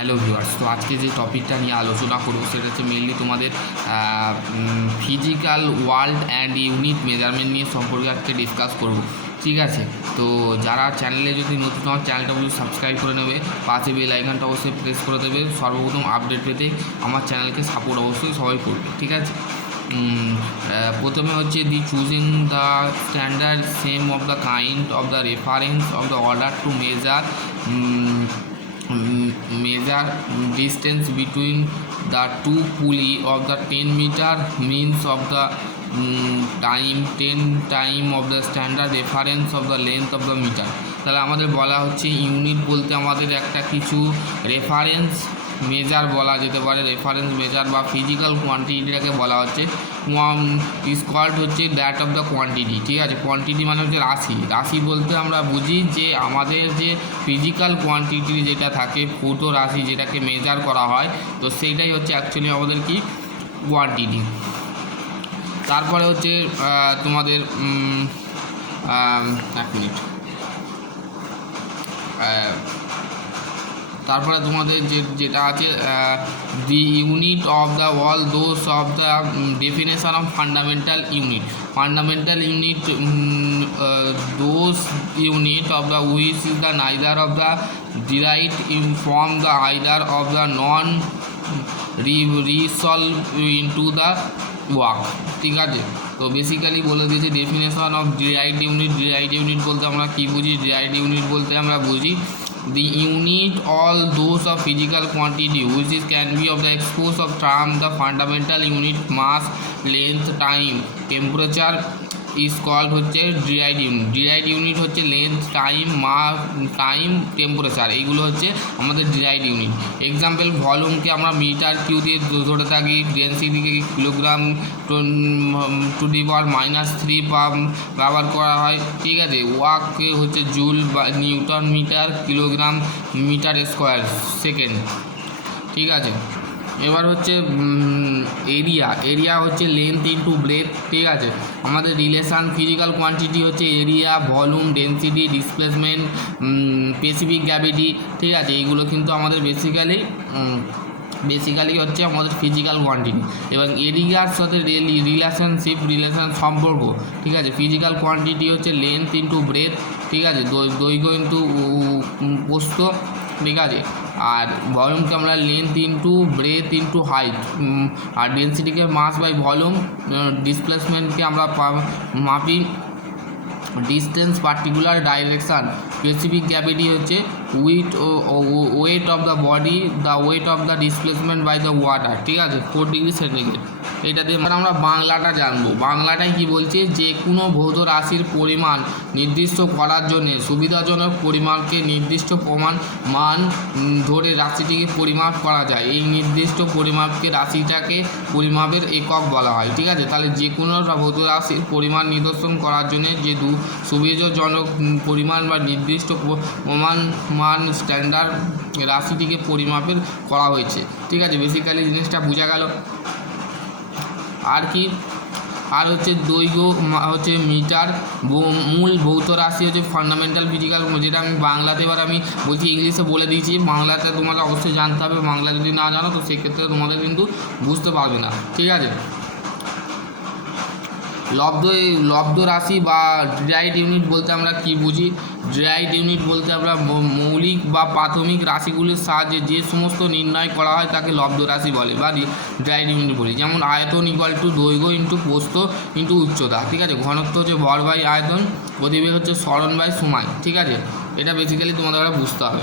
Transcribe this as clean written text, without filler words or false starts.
Hello viewers, তো আজকে যে টপিকটা নিয়ে আলোচনা করবো সেটা হচ্ছে মেনলি তোমাদের physical world and unit measurement নিয়ে সম্পর্কে আজকে ডিসকাস করব। ঠিক আছে, তো যারা চ্যানেলে যদি নতুন আমার চ্যানেলটা অবশ্যই সাবস্ক্রাইব করে নেবে, পাশে বেল আইকনটা অবশ্যই প্রেস করে দেবে সর্বপ্রথম আপডেট পেতে। আমার চ্যানেলকে সাপোর্ট অবশ্যই সবাই করবে। ঠিক আছে, প্রথমে হচ্ছে the choosing the standard same of the kind of the reference of the order to measure distance between the two pulley of the 10 meter means of the time of the standard reference of the length of the meter। তাহলে আমাদের বলা হচ্ছে unit বলতে আমাদের একটা কিছু reference measure বলা যেতে পারে, রেফারেন্স মেজার বা ফিজিক্যাল কোয়ান্টিটিটাকে বলা হচ্ছে ইজ কল্ড হচ্ছে দ্যাট অফ দ্য কোয়ান্টিটি। ঠিক আছে, কোয়ান্টিটি মানে হচ্ছে রাশি। রাশি বলতে আমরা বুঝি যে আমাদের যে ফিজিক্যাল কোয়ান্টিটি যেটা থাকে, ভৌত রাশি যেটাকে মেজার করা হয়, তো সেইটাই হচ্ছে অ্যাকচুয়ালি আমাদের কি কোয়ান্টিটি। তারপরে হচ্ছে তোমাদের এক মিনিট, তারপরে তোমাদের যেটা আছে the unit of the all those of the definition of fundamental unit. Fundamental unit those unit of the which is the neither of the derived from the either of the non resolve into the work. ঠিক আছে, তো basically বলে দিয়েছি definition of derived unit. Derived unit বলতে আমরা কী বুঝি? Derived unit বলতে আমরা বুঝি the unit all those of physical quantity which is can be of the expose of term the fundamental unit mass length time temperature is called হচ্ছে derived unit. Derived unit হচ্ছে length, time, মাস, time, temperature, এইগুলো হচ্ছে আমাদের derived unit. Example, ভলিউমকে আমরা metre Q দিয়ে ধরে থাকি, ডেন্সিটিকে kilogram to the পাওয়ার -3 ব্যবহার করা হয়। ঠিক আছে, ওয়ার্ককে হচ্ছে জুল বা newton metre kilogram metre square second. ঠিক আছে, এবার হচ্ছে এরিয়া হচ্ছে লেন্থ ইন্টু ব্রেথ। ঠিক আছে, আমাদের রিলেশান ফিজিক্যাল কোয়ান্টিটি হচ্ছে area, volume, density, displacement, specific gravity. ঠিক আছে, এইগুলো কিন্তু আমাদের বেসিক্যালি হচ্ছে আমাদের ফিজিক্যাল কোয়ান্টিটি। এবং এরিয়ার সাথে রিলেশন সম্পর্ক। ঠিক আছে, ফিজিক্যাল কোয়ান্টিটি হচ্ছে লেন্থ ইন্টু ব্রেথ। ঠিক আছে, দৈর্ঘ্য ইন্টু প্রস্থ। ঠিক আছে, আর ভলিউমকে আমরা length into breadth into height, আর ডেন্সিটিকে মাস বাই ভলিউম, ডিসপ্লেসমেন্টকে আমরা মাপি distance particular direction, specific gravity হচ্ছে weight of the body, the weight of the displacement by the water. ঠিক আছে, 4 ডিগ্রি সেন্টিগ্রেড। এটা দিয়ে আমরা বাংলাটা জানবো। বাংলাটাই কি বলছে? যে কোনো ভৌত রাশির পরিমাণ নির্দিষ্ট করার জন্য সুবিধাজনক পরিমাপকে নির্দিষ্ট মান ধরে রাশিটিকে পরিমাপ করা যায়। এই নির্দিষ্ট পরিমাপকে রাশিটাকে পরিমাপের একক বলা হয়। ঠিক আছে, তাহলে যে কোনো ভৌত রাশির পরিমাণ নিদর্শন করার জন্য যে সুবিধাজনক পরিমাণ বা নির্দিষ্ট মান স্ট্যান্ডার্ড রাশিটিকে পরিমাপের করা হয়েছে। ঠিক আছে, বেসিক্যালি জিনিসটা বোঝা গেল। আর কি, আর হচ্ছে দৈর্ঘ্য হচ্ছে মিটার। মূল ভৌত রাশি হচ্ছে ফান্ডামেন্টাল ফিজিক্যাল, যেটা আমি বাংলাতে এবার আমি বলছি, ইংলিশে বলে দিয়েছি। বাংলাতে তোমাকে অবশ্যই জানতে হবে। বাংলা যদি না জানো তো সেক্ষেত্রে তোমাদের কিন্তু বুঝতে পারবে না। ঠিক আছে, লব্ধ রাশি বা ডিরাইভড ইউনিট বলতে আমরা কি বুঝি? ডিরাইভড ইউনিট বলতে আমরা মৌলিক বা প্রাথমিক রাশিগুলির সাহায্যে যে সমস্ত নির্ণয় করা হয় তাকে লব্ধ রাশি বলে বা ডিরাইভড ইউনিট বলি। যেমন আয়তন ইকুয়াল টু দৈর্ঘ্য ইন্টু প্রস্থ ইন্টু উচ্চতা। ঠিক আছে, ঘনত্ব হচ্ছে ভর বাই আয়তন, গতিবেগ হচ্ছে সরণ বাই সময়। ঠিক আছে, এটা বেসিক্যালি তোমাদের বুঝতে হবে।